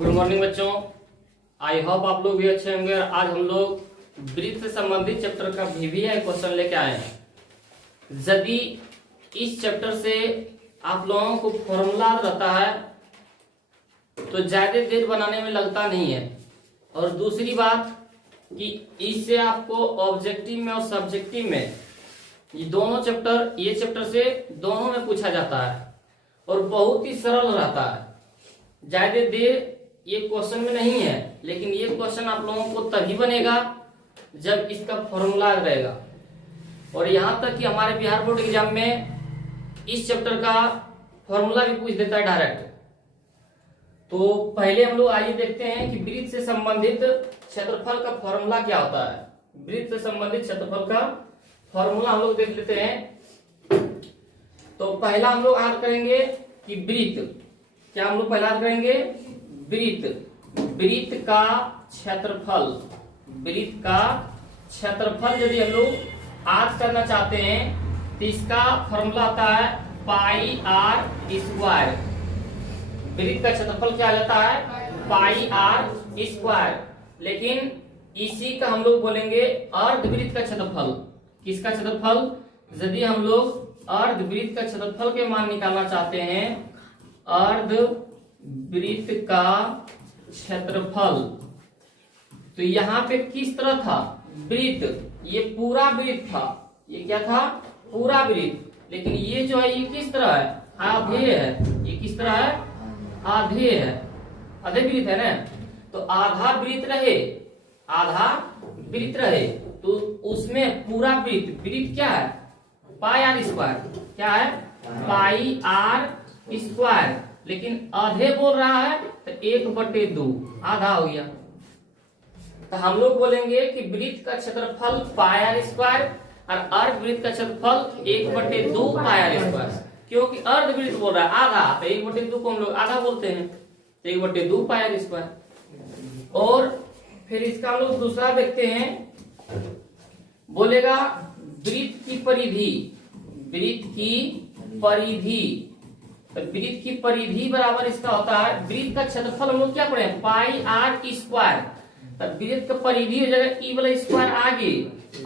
Good morning बच्चों, I hope आप लोग भी अच्छे होंगे। आज हम लोग वृत्त से संबंधित चैप्टर का VVI क्वेश्चन लेके आए हैं। यदि इस चैप्टर से आप लोगों को फॉर्मूला रहता है तो ज्यादा देर बनाने में लगता नहीं है, और दूसरी बात कि इससे आपको ऑब्जेक्टिव में और सब्जेक्टिव में ये दोनों चैप्टर, ये चैप्टर से दोनों में पूछा जाता है और बहुत ही सरल रहता है। ज्यादा देर ये क्वेश्चन में नहीं है, लेकिन ये क्वेश्चन आप लोगों को तभी बनेगा जब इसका फॉर्मूला रहेगा। और यहाँ तक कि हमारे बिहार बोर्ड एग्जाम में इस चैप्टर का फॉर्मूला भी पूछ देता है डायरेक्ट। तो पहले हम लोग आइए देखते हैं कि वृत्त से संबंधित क्षेत्रफल का फॉर्मूला क्या होता है। वृत्त से संबंधित क्षेत्रफल का फॉर्मूला हम लोग देख लेते हैं। तो पहला हम लोग याद करेंगे कि वृत्त, क्या हम लोग पहला याद करेंगे? वृत्त का क्षेत्रफल। वृत्त का क्षेत्रफल यदि हम लोग याद करना चाहते हैं तो इसका फॉर्मूला आता है पाई आर स्क्वायर। वृत्त का क्षेत्रफल क्या रहता है? पाई आर स्क्वायर। लेकिन इसी का हम लोग बोलेंगे अर्धवृत्त का क्षेत्रफल। किसका क्षेत्रफल? यदि हम लोग अर्धवृत्त का क्षेत्रफल के मान निकालना चाहते हैं, अर्धवृत्त का क्षेत्रफल, तो यहाँ पे किस तरह था? वृत्त, ये पूरा वृत्त था। ये क्या था? पूरा वृत्त। लेकिन ये जो है ये किस तरह है? आधे है। ये किस तरह है? आधे है। आधे वृत्त है ना। तो आधा वृत्त रहे, आधा वृत्त रहे तो उसमें पूरा वृत्त, वृत्त क्या है? पाई आर स्क्वायर। क्या है? पाई आर स्क्वायर। लेकिन आधे बोल रहा है तो 1/2, आधा हो गया। तो हम लोग बोलेंगे कि वृत्त का क्षेत्रफल पाई आर स्क्वायर और अर्धवृत्त का क्षेत्रफल 1/2 पाई आर स्क्वायर। क्योंकि अर्धवृत्त बोल रहा है आधा, तो 1/2 को हम लोग आधा बोलते हैं, तो 1/2 पाई आर स्क्वायर। और फिर इसका हम लोग दूसरा देखते हैं, बोलेगा वृत्त की परिधि। वृत्त की परिधि, तो वृत्त की परिधि बराबर इसका होता है, वृत्त का क्षेत्रफल हम लोग क्या पढ़े? पाई आर स्क्वायर। तो वृत्त का परिधि हो जाएगा ई वाला स्क्वायर आगे,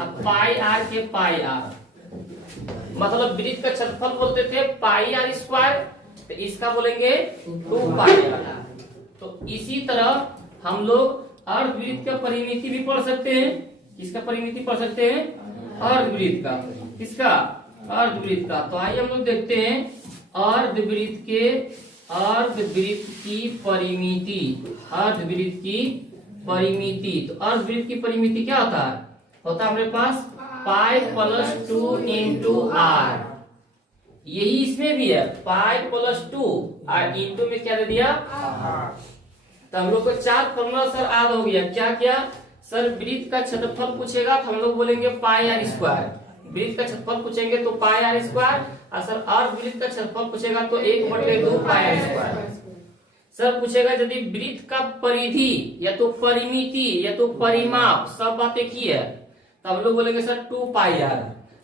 अब पाई आर के पाई आर। मतलब वृत्त का क्षेत्रफल बोलते थे पाई आर स्क्वायर, तो इसका बोलेंगे 2 पाई आर। तो इसी तरह हम लोग अर्धवृत्त का परिमिति भी पढ़ सकते हैं। किसका परिमिति पढ़ सकते हैं? अर्धवृत्त का। किसका? अर्धवृत्त का। तो आइए हम लोग देखते हैं अर्धवृत्त की परिमिति। अर्धवृत्त की परिमिति, तो अर्धवृत्त की परिमिति क्या होता है? होता है हमारे पास पाई प्लस 2 इंटू आर। यही इसमें भी है, पाई प्लस 2 और इंटू में क्या दे दिया? तो हम लोग को 4 फॉर्मूला सर याद हो गया। क्या क्या सर? वृत्त का क्षेत्रफल पूछेगा तो हम लोग बोलेंगे पाई आर स्क्वायर। वृत्त का क्षेत्रफल पूछेंगे तो पाई आर स्क्वायर, और सर अर्धवृत्त का क्षेत्रफल पूछेगा तो 1/2 पाई आर स्क्वायर। सर पूछेगा यदि वृत्त का परिधि या तो परिमिति या तो परिमाप सब बात एक ही है, तो हम लोग बोलेंगे सर 2 पाई आर।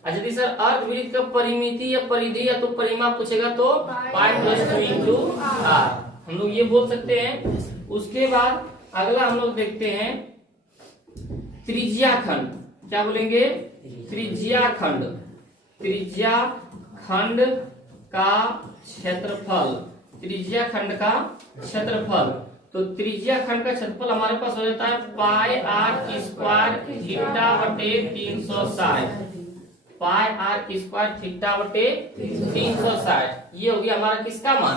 और यदि सर अर्धवृत्त का परिमिति या परिधि या तो परिमाप पूछेगा तो पाई प्लस 2 इंटू आर, हम लोग ये बोल सकते हैं। उसके बाद अगला हम लोग देखते हैं त्रिज्या खंड। क्या बोलेंगे? त्रिज्या खंड। त्रिज्या खंड का क्षेत्रफल। त्रिज्या खंड का क्षेत्रफल, तो त्रिज्या खंड का क्षेत्रफल हमारे पास हो जाता है पाई आर स्क्वायर थीटा बटे 360। पाई आर स्क्वायर थीटा बटे 360। ये हो गया हमारा किसका मान?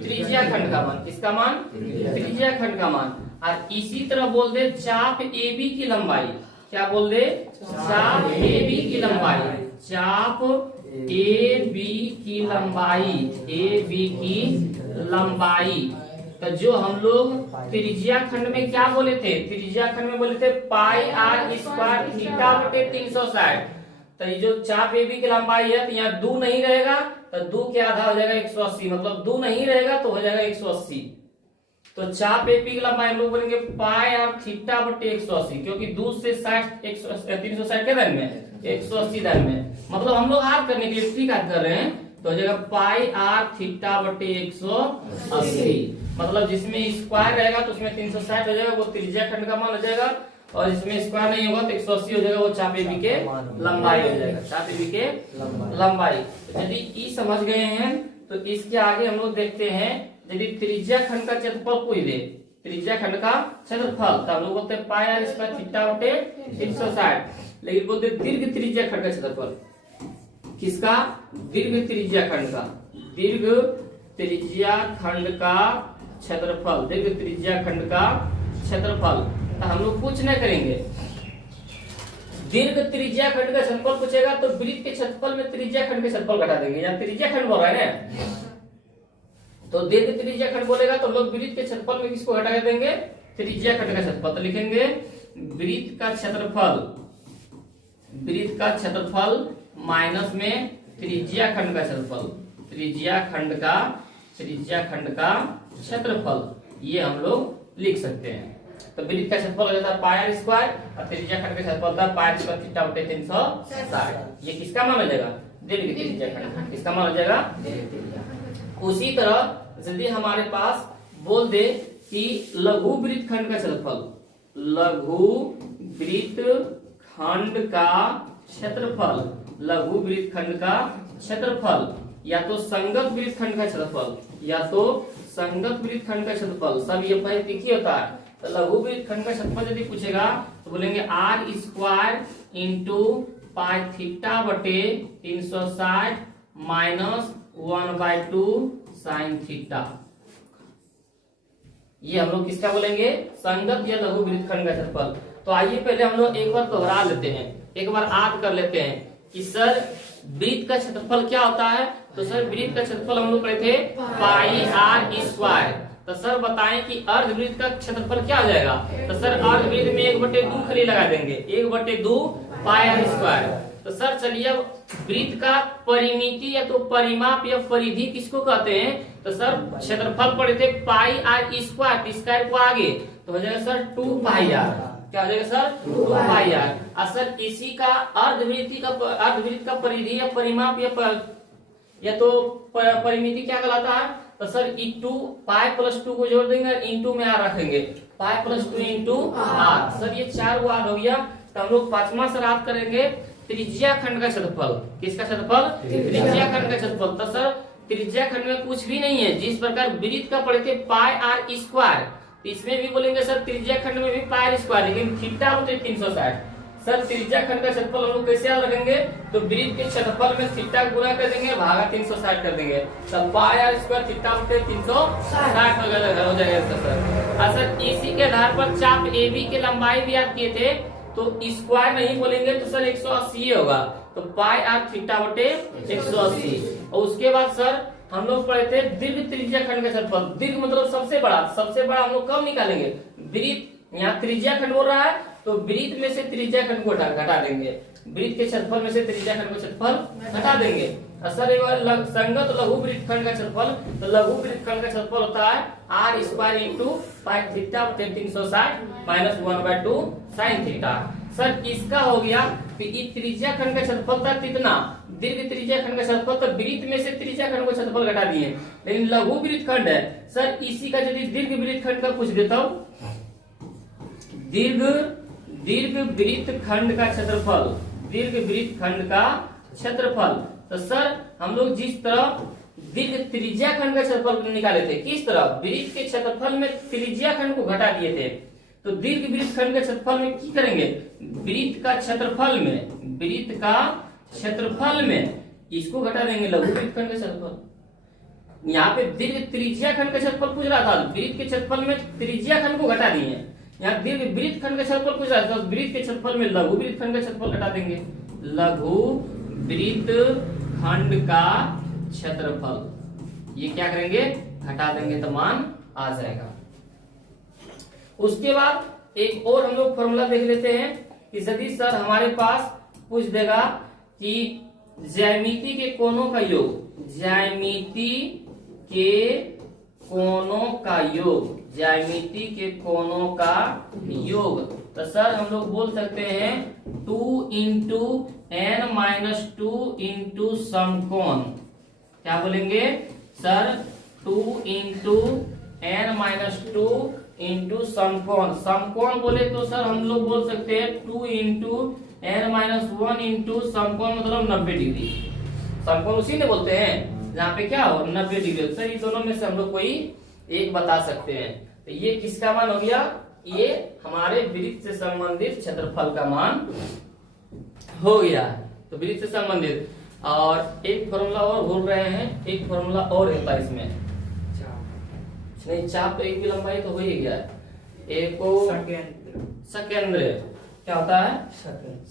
त्रिज्या खंड का मान। किसका मान? त्रिज्या खंड का मान। और इसी तरह बोल दे चाप AB की लंबाई। क्या बोल दे? चाप AB की लंबाई। चाप AB की लंबाई। AB की लंबाई। तो जो हम लोग त्रिज्या खंड में क्या बोले थे? त्रिज्या खंड में बोले थे पाई आर स्क्वायर थीटा बटे 360। तो ये जो चाप AB की लंबाई है, तो यहाँ 2 नहीं रहेगा तो 2 के आधा हो जाएगा 180। मतलब 2 नहीं रहेगा तो हो जाएगा 180। तो चाप AB की लंबाई हम लोग बोलेंगे पाई आर थीटा बटे 180, क्योंकि 2 से 360 के दान में 180 दान में। मतलब हम लोग याद करने के लिए ठीक याद कर रहे हैं तो हो जाएगा पाई आर थीटा बटे 180। मतलब जिसमें स्क्वायर रहेगा तो उसमें 360 हो जाएगा, वो त्रिज्या खंड का मान हो जाएगा, और जिसमें स्क्वायर नहीं होगा तो 180 हो जाएगा, वो चाप AB के लंबाई हो जाएगा, चाप AB के लंबाई। तो यदि ई समझ गए हैं तो इसके आगे हम लोग देखते हैं, यदि त्रिज्या खंड का क्षेत्रफल पूछ दे, त्रिज्या खंड का क्षेत्रफल, तो हम लोग बोलते हैं पाई आर स्क्वायर थीटा बटे 360। लेकिन बोलते दीर्घ त्रिज्या खंड का क्षेत्रफल, किसका? दीर्घ त्रिज्या खंड का, दीर्घ त्रिज्या खंड का क्षेत्रफल, दीर्घ त्रिज्या खंड का क्षेत्रफल। तो हम लोग कुछ नहीं करेंगे, दीर्घ त्रिज्या खंड का क्षेत्रफल पूछेगा तो वृत्त के क्षेत्रफल में त्रिज्या खंड के क्षेत्रफल घटा देंगे। या त्रिज्या खंड बोल रहा है ना, तो दीर्घ त्रिज्या खंड बोलेगा तो लोग वृत्त के क्षेत्रफल में किसको घटा देंगे? त्रिज्या खंड का क्षेत्रफल। तो लिखेंगे वृत्त का क्षेत्रफल, वृत्त का क्षेत्रफल माइनस में त्रिज्या खंड का क्षेत्रफल, त्रिज्या खंड का क्षेत्रफल, ये हम लोग लिख सकते हैं। तो वृत्त का क्षेत्रफल हो जाता है पाई आर स्क्वायर और त्रिज्या खंड का क्षेत्रफल होता है पाई आर स्क्वायर थीटा बटे 360। ये किसका मान हो जाएगा? दीर्घ त्रिज्या खंड। किसका मान हो जाएगा? उसी तरह यदि हमारे पास बोल दे कि लघु वृत्त खंड का क्षेत्रफल, लघु वृत्त खंड का क्षेत्रफल, लघु वृत्त खंड का क्षेत्रफल, या तो संगत वृत्त खंड का क्षेत्रफल, या तो संगत वृत्त खंड का क्षेत्रफल, सब ये पहले दिखी होता है। तो लघु वृत्त खंड का क्षेत्रफल यदि पूछेगा तो बोलेंगे r square into pi theta बटे 360 माइनस 1/2 साइन थीटा। ये हम लोग किसका बोलेंगे? संगत या लघु वृत्त खंड का क्षेत्रफल। तो आइए पहले हम लोग एक बार दोहरा लेते हैं, एक बार याद कर लेते हैं कि सर वृत्त का क्षेत्रफल क्या होता है। तो सर वृत्त का क्षेत्रफल हम लोग पढ़े थे पाई आर स्क्वायर। तो सर बताएं कि अर्धवृत्त का क्षेत्रफल क्या हो जाएगा? तो सर अर्धवृत्त में 1/2 खाली लगा देंगे, 1/2 पाई आर स्क्वायर। तो सर चलिए अब वृत्त का परिमिति या तो परिमाप या परिधि किसको कहते हैं? तो सर क्षेत्रफल पढ़े थे पाई आर स्क्वायर, स्क्वायर को आगे तो हो जाएगा सर 2 पाई आर। क्या हो जाएगा सर? 2 pi r. और सर इसी का अर्धवृत्त का परिधि या परिमाप या तो परिमिति क्या कहलाता है? तो सर इंटू पाई प्लस 2 को जोड़ देंगे, इंटू में आर रखेंगे, pi plus 2 into r. Sir ये 4 को आर हो गया। तो हम लोग 5वां सर याद करेंगे त्रिज्या खंड का क्षेत्रफल। किसका क्षेत्रफल? त्रिज्या खंड का क्षेत्रफल। तो सर त्रिज्या खंड में कुछ भी नहीं है, जिस प्रकार वृत्त का पढ़े थे पाई आर स्क्वायर, तो इसमें भी बोलेंगे सर त्रिज्या खंड में भी पाई आर स्क्वायर, लेकिन थीटा होते 360। सर त्रिज्या खंड का क्षेत्रफल हम लोग कैसे याद रखेंगे? तो वृत्त के क्षेत्रफल में थीटा गुणा कर देंगे, भागा 360 कर देंगे, तब पाई आर स्क्वायर थीटा बटे 360 हो जाएगा सर। सर इसी के आधार पर चाप AB की लंबाई भी याद किए थे, तो स्क्वायर नहीं बोलेंगे तो सर 180 होगा, तो पाई आर थीटा बटे 180। और उसके बाद सर हम लोग पढ़े थे दीर्घ त्रिज्या खंड का क्षेत्रफल। दीर्घ मतलब सबसे बड़ा हम लोग कब निकालेंगे? वृत्त, यहाँ त्रिज्या खंड बोल रहा है तो वृत्त में से त्रिज्या खंड को घटा देंगे, वृत्त के क्षेत्रफल में से त्रिज्या खंड को क्षेत्रफल घटा देंगे। सर एक बार संगत लघु वृत्त खंड का क्षेत्रफल, तो लघु वृत्त खंड का क्षेत्रफल होता है r square into pi theta बटे 360 माइनस 1/2 साइन थीटा। सर इसका हो गया कि त्रिज्या खंड का क्षेत्रफल था कितना? दीर्घ त्रिज्या खंड का क्षेत्रफल, तो वृत्त में से त्रिज्या खंड को क्षेत्रफल घटा दिए, लेकिन लघु वृत्त खंड है। सर इसी का यदि दीर्घ वृत्त खंड का पूछ देता हूं, दीर्घ वृत्त खंड का क्षेत्रफल, दीर्घ वृत्त खंड का क्षेत्रफल। तो सर हम लोग जिस तरह दीर्घ त्रिज्या खंड का क्षेत्रफल निकाले थे, किस तरह? वृत्त के क्षेत्रफल में त्रिज्या खंड को घटा दिए थे। तो दीर्घ वृत्त खंड के क्षेत्रफल में क्या करेंगे? वृत्त का क्षेत्रफल में इसको घटा देंगे, लघु वृत्त खंड का क्षेत्रफल। यहाँ पे दीर्घ त्रिज्या खंड का क्षेत्रफल पूछ रहा था, वृत्त के क्षेत्रफल में त्रिज्या खंड को घटा दिए। यहाँ दीर्घ वृत्त खंड का क्षेत्रफल पूछ रहा था, तो वृत्त के क्षेत्रफल में लघु वृत्त खंड का क्षेत्रफल घटा देंगे, लघु वृत्त खंड का क्षेत्रफल। ये क्या करेंगे? घटा देंगे तो मान आ जाएगा। उसके बाद एक और हम लोग फॉर्मूला देख लेते हैं कि यदि सर हमारे पास पूछ देगा कि ज्यामिति के कोणों का योग, ज्यामिति के कोणों का योग, ज्यामिति के कोणों का योग, तो सर हम लोग बोल सकते हैं 2 × n - 2 × समकोण, क्या बोलेंगे sir 2 into n minus 2 into समकोण। समकोण बोले तो सर हम लोग बोल सकते हैं 2 इंटू n माइनस 1 इंटू समकोण मतलब 90 डिग्री। समकोण उसी ने बोलते हैं जहाँ पे क्या हो 90 डिग्री। सर ये दोनों में से हम लोग कोई एक बता सकते हैं। तो ये किसका मान हो गया, ये हमारे वृत्त से संबंधित क्षेत्रफल का मान हो गया। तो वृत्त से संबंधित और एक फॉर्मूला और भूल रहे हैं, एक फॉर्मूला और होता है इसमें नहीं, चाप तो एक भी लंबाई तो हो ही गया है। एक को सकेंद्र क्या होता है,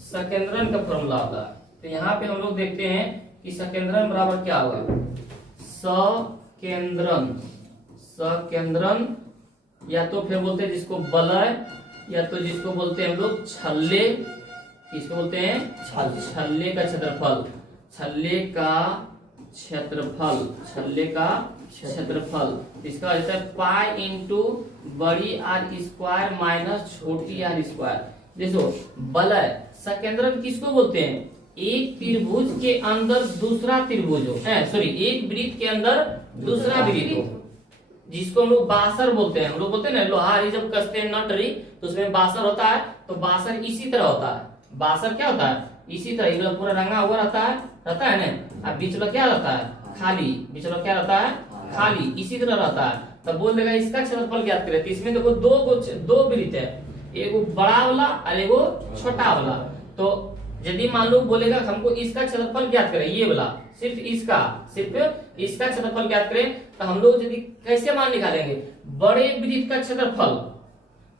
सकेंद्रन का फॉर्मूला होता है। तो यहाँ पे हम लोग देखते हैं कि सकेंद्रन बराबर क्या होगा, सकेंद्रन। सकेंद्रन या तो फिर बोलते हैं जिसको बलय, या तो जिसको बोलते हैं हम लोग छल्ले। किसको बोलते हैं, छल्ले का क्षेत्रफल। छल्ले का क्षेत्रफल, छल्ले का क्षेत्रफल इसका होता है पाई इंटू बड़ी आर स्क्वायर माइनस छोटी आर स्क्वायर। देखो बलय सकेंद्रन किसको बोलते हैं, एक त्रिभुज के अंदर दूसरा त्रिभुज हो, सॉरी एक वृत्त के अंदर दूसरा वृत्त हो, जिसको हम लोग बासर बोलते हैं। हम लोग बोलते हैं ना लोहारी जब कसते हैं नट री तो उसमें बासर होता है। तो बासर इसी तरह होता है। बासर क्या होता है, इसी तरह ये पूरा रंगा हुआ रहता है ना। अब बीच में क्या रहता है, खाली। बीच में क्या रहता है, खाली। इसी तरह रहता है। तब बोल देगा इसका क्षेत्रफल ज्ञात करें। तो इसमें देखो दो वृत्त है, एगो बड़ा वाला और एगो छोटा वाला। तो यदि मान लो बोलेगा हमको इसका क्षेत्रफल ज्ञात करें, ये वाला सिर्फ इसका क्षेत्रफल ज्ञात करें, तो हम लोग यदि कैसे मान निकालेंगे, बड़े वृत्त का क्षेत्रफल।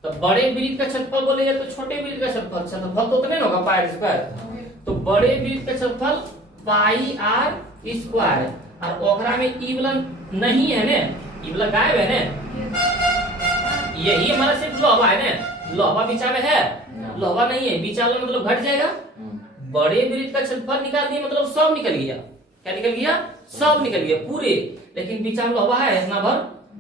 तो बड़े वृत्त का क्षेत्रफल बोलेगा तो छोटे वृत्त का क्षेत्रफल तो उतने ना होगा पाई स्क्वायर। तो बड़े वृत्त का क्षेत्रफल पाई आर स्क्वायर। और ओकरा में ई वाला नहीं है ने, ई वाला गायब है ने, यही हमारा सिर्फ लोहा है ने। लोहा बीचा में है, लोहा नहीं है, बीचा वाला मतलब घट जाएगा। बड़े वृत्त का क्षेत्रफल निकाल दिए मतलब सब निकल गया। क्या निकल गया, सब निकल गया पूरे। लेकिन बीचा में लोहा है इतना भर,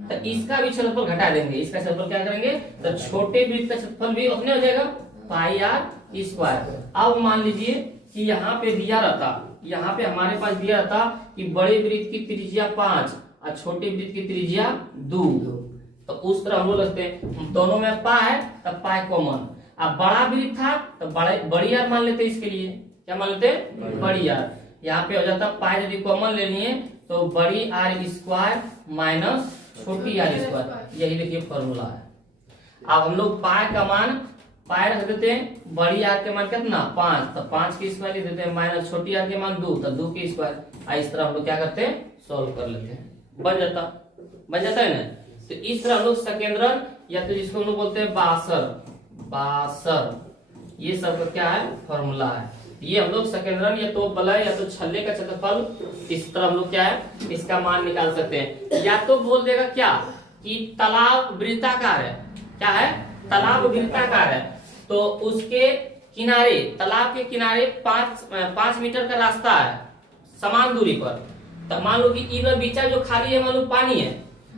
तो इसका भी क्षेत्रफल घटा देंगे। इसका क्षेत्रफल क्या करेंगे, तो छोटे वृत्त का क्षेत्रफल भी उतने हो जाएगा पाई आर स्क्वायर। अब मान लीजिए कि यहाँ पे दिया रहता, यहाँ पे हमारे पास दिया रहता कि बड़े वृत्त की त्रिज्या 5 और छोटे वृत्त की त्रिज्या 2। तो उस तरह हम लोग लगते हैं, दोनों में पा है तब पाई कॉमन। अब बड़ा वृत्त था तो बड़ी आर मान लेते, इसके लिए क्या मान लेते, बड़ी आर। यहाँ पे हो जाता पाई यदि कॉमन लेनी है तो बड़ी आर स्क्वायर माइनस छोटी आर स्क्वायर। यही देखिए फॉर्मूला है। अब हम लोग पाई का मान पाई रख देते हैं, बड़ी आर के मान कितना 5, तो 5 की स्क्वायर लिख देते हैं, माइनस छोटी आर के मान 2, तो 2 की स्क्वायर। इस तरह हम लोग क्या करते हैं, सोल्व कर लेते हैं, बन जाता है ना। तो इस तरह हम लोग सकेंद्रन या तो जिसको हम लोग बोलते हैं बासर, ये सब का क्या है फॉर्मूला है। ये हम लोग सकेंद्रन या तो बलय या तो छल्ले का क्षेत्रफल इस तरह हम लोग क्या है इसका मान निकाल सकते हैं। या तो बोल देगा क्या कि तालाब वृत्ताकार है, क्या है, तालाब वृत्ताकार है, तो उसके किनारे, तालाब के किनारे 5 मीटर का रास्ता है समान दूरी पर। तो मान लो कि इधर बीचा जो खाली है मान लो पानी है,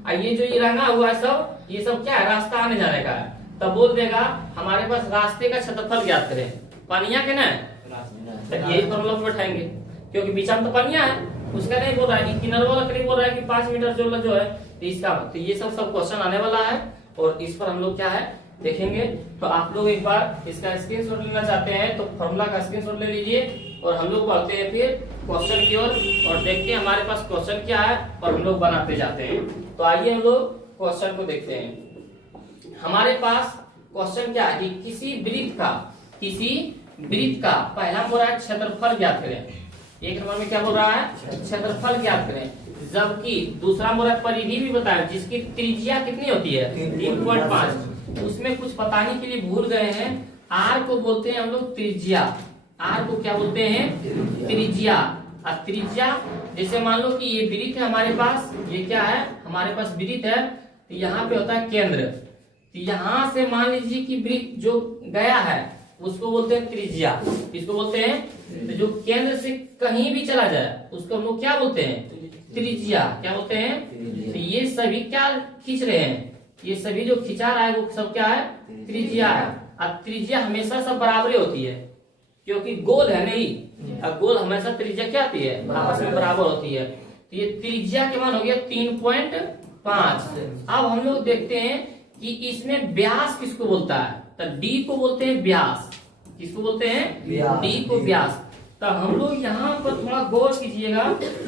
और ये जो ये रंगा हुआ है सब, ये सब क्या है रास्ता आने जाने का है। तब बोल देगा हमारे पास रास्ते का क्षेत्रफल ज्ञात करें, पानिया के ना, तो यही फॉर्मूला में बैठाएंगे क्योंकि बीचा में तो पानिया है। उसका नहीं बोल रहा है कि किनारे वाला करीब बोल रहा है कि 5 मीटर जो है, तो इसका तो ये सब क्वेश्चन आने वाला है और इस पर हम लोग क्या है देखेंगे। तो आप लोग एक बार इसका स्क्रीनशॉट लेना चाहते हैं तो फॉर्मूला का स्क्रीनशॉट ले लीजिए और हम लोग पढ़ते हैं फिर क्वेश्चन की ओर और देखते हैं हमारे पास क्वेश्चन क्या है और हम लोग बनाते जाते हैं। तो आइए हम लोग क्वेश्चन को देखते हैं। हमारे पास क्वेश्चन क्या है कि किसी वृत्त का पहला बोल रहा है क्षेत्रफल ज्ञात करें। एक नंबर में क्या बोल रहा है, क्षेत्रफल ज्ञात करें। जबकि दूसरा बोल रहा है परिधि भी बताया जिसकी त्रिज्या कितनी होती है 3.5। उसमें कुछ बताने के लिए भूल गए हैं, आर को बोलते हैं हम लोग त्रिज्या। आर को क्या बोलते हैं, त्रिज्या। और त्रिज्या जैसे मान लो कि ये वृत्त है हमारे पास, ये क्या है हमारे पास वृत्त है, तो यहाँ पे होता है केंद्र। तो यहाँ से मान लीजिए कि वृत्त जो गया है उसको बोलते हैं त्रिज्या। इसको बोलते हैं, तो जो केंद्र से कहीं भी चला जाए उसको हम लोग क्या बोलते हैं, त्रिज्या। क्या बोलते हैं, तो ये सभी क्या खींच रहे हैं, ये सभी जो खिंचा रहा है वो सब क्या है, त्रिज्या है। और त्रिज्या हमेशा सब बराबर होती है क्योंकि गोल है नहीं, अब गोल हमेशा त्रिज्या क्या आती है आपस में बराबर होती है। तो ये त्रिज्या के मान हो गया 3.5। अब हम लोग देखते हैं कि इसमें व्यास किसको बोलता है, तो डी को बोलते हैं व्यास। किसको बोलते हैं, डी को व्यास। तो हम लोग यहाँ पर थोड़ा गौर कीजिएगा,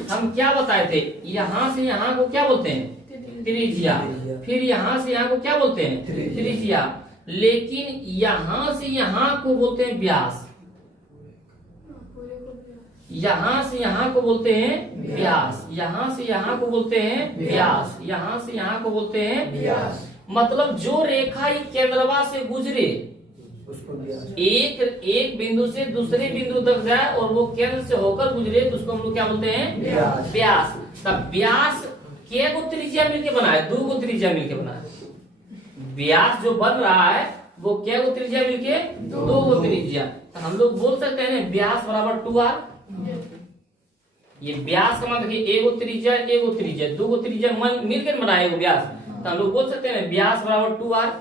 हम क्या बताए थे, यहाँ से यहाँ को क्या बोलते हैं, त्रिज्या, फिर यहाँ से यहाँ को क्या बोलते हैं, त्रिज्या, लेकिन यहाँ से यहाँ को बोलते हैं व्यास, यहाँ से यहाँ को बोलते हैं व्यास, यहाँ से यहाँ को बोलते हैं व्यास, यहाँ से यहाँ को बोलते हैं व्यास। मतलब जो रेखा एक केंद्रवा से गुजरे, एक बिंदु से दूसरे बिंदु तक जाए और वो केंद्र से होकर गुजरे, तो उसको हम लोग क्या बोलते हैं, व्यास। तब व्यास के गो त्रिज्या मिलके बना है, 2 गो त्रिज्या मिलके बना है। व्यास जो बन रहा है वो क्या गो त्रिज्या मिलके, 2 गो त्रिज्या। तो हम लोग बोल सकते हैं व्यास बराबर 2r। ये व्यास का मतलब एगो त्रिज्या, एगो त्रिज्या, 2 गो त्रिज्या मिलकर बना है व्यास। तो हम लोग बोल सकते हैं व्यास बराबर 2r।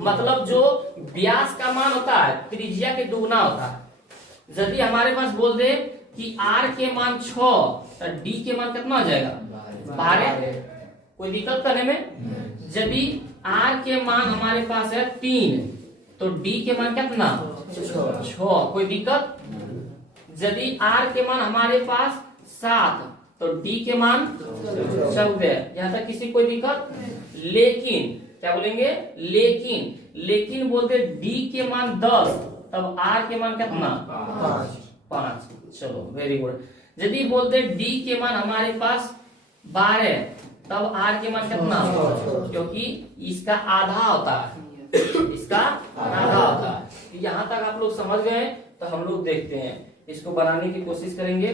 मतलब जो व्यास का मान होता है त्रिज्या के दुगना होता है। यदि हमारे पास बोल दे कि r के मान 6, तो d के मान कितना हो जाएगा, 12। कोई दिक्कत करने में। यदि r के मान हमारे पास है 3, तो d के मान कितना, 6। कोई दिक्कत। यदि r के मान हमारे पास 7, तो d के मान 14। यहाँ तक किसी कोई दिक्कत। लेकिन क्या बोलेंगे, लेकिन बोलते d के मान 10, तब r के मान कितना, 5। चलो वेरी गुड। यदि बोलते d के मान हमारे पास 12, तब r के मान कितना, क्योंकि इसका आधा होता है, इसका आधा होता है। यहाँ तक आप लोग समझ गए। तो हम लोग देखते हैं, इसको बनाने की कोशिश करेंगे।